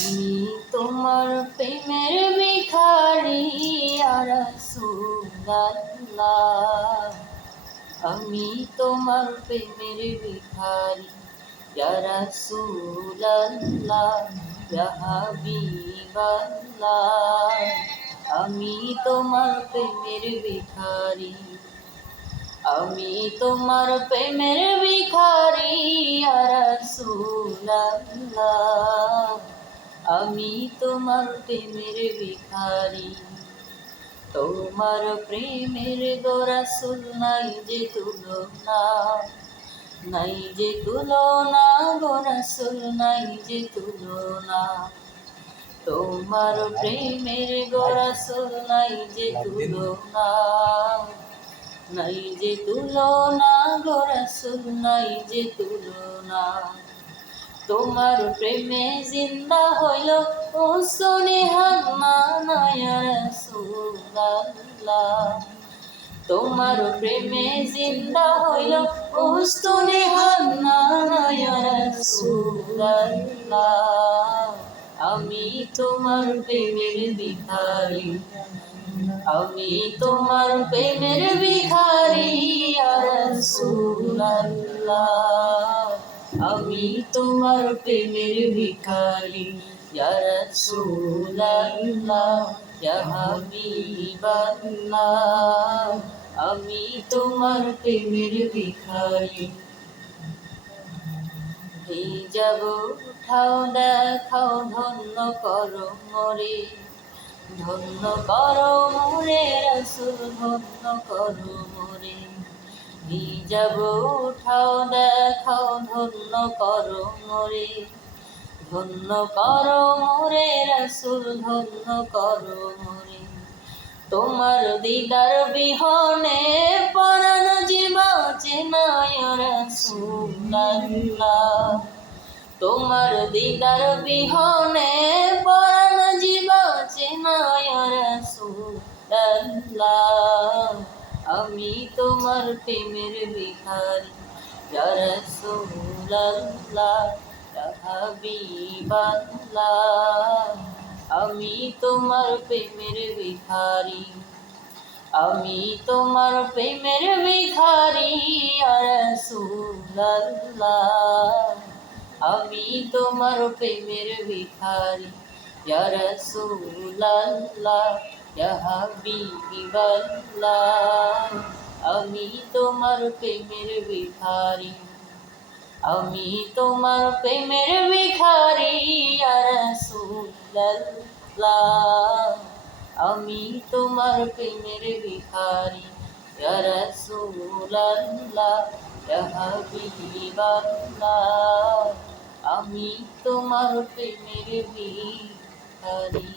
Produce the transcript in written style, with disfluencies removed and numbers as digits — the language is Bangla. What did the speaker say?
আমি তোমার প্রেমের ভিখারি ইয়া রাসূলুল্লাহ। আমি তোমার প্রেমের ভিখারি ইয়া রাসূলুল্লাহ, ইয়া হাবিবাল্লাহ। আমি তোমার প্রেমের ভিখারি, আমি তোমার প্রেমের ভিখারি ইয়া রাসূলুল্লাহ। আমি তোমার প্রেমের ভিখারি, তোমার প্রেমের গো রাসূল নাই যে তুলনা, নাই যে তুলনা গো রাসূল নাই যে তুলনা। তোমার প্রেমের গো রাসূল নাই যে তুলনা, নাই যে তুলনা গো রাসূল নাই যে তুলনা। তোমার প্রেমে জিন্দা হইল উসনে হান্না ইয়া রাসূলুল্লাহ। তোমার প্রেমে জিন্দা হইল উসনে হান্না ইয়া রাসূলুল্লাহ। আমি তোমার প্রেমের ভিখারি, আমি তোমার প্রেমের ভিখারি ইয়া রাসূলুল্লাহ। আমি তোমার প্রেমের ভিখারি ইয়া রাসূলুল্লাহ, ইয়া হাবিবাল্লাহ। আমি তোমার প্রেমের ভিখারি। হিজাব উঠাও দেখাও ধন্য করো মোরে, ধন্য করো মোরে রাসূল ধন্য করো মোরে। হিজাব উঠাও দেখাও ধন্য করো মোরে, ধন্য করো মোরে রাসূল ধন্য করো মোরে। তোমার দিদার বিহনে পরাণ যে বাঁচে না ইয়া রাসূলুল্লাহ। তোমার দিদার বিহনে পরাণ যে বাঁচে না ইয়া রাসূলুল্লাহ। আমি তোমার প্রেমের ভিখারি ইয়া রাসূলুল্লাহ, ইয়া হাবিবাল্লাহ। আমি তোমার প্রেমের ভিখারি, আমি তোমার প্রেমের ভিখারি ইয়া রাসূলুল্লাহ। আমি তোমার প্রেমের ভিখারি ইয়া রাসূলুল্লাহ, ইয়া হাবিবাল্লাহ। আমি তোমার প্রেমের ভিখারি, আমি তোমার প্রেমের ভিখারি ইয়া রাসূলুল্লাহ। আমি তোমার প্রেমের ভিখারি ইয়া রাসূলুল্লাহ, ইয়া হাবিবাল্লাহ। আমি তোমার প্রেমের ভিখারি।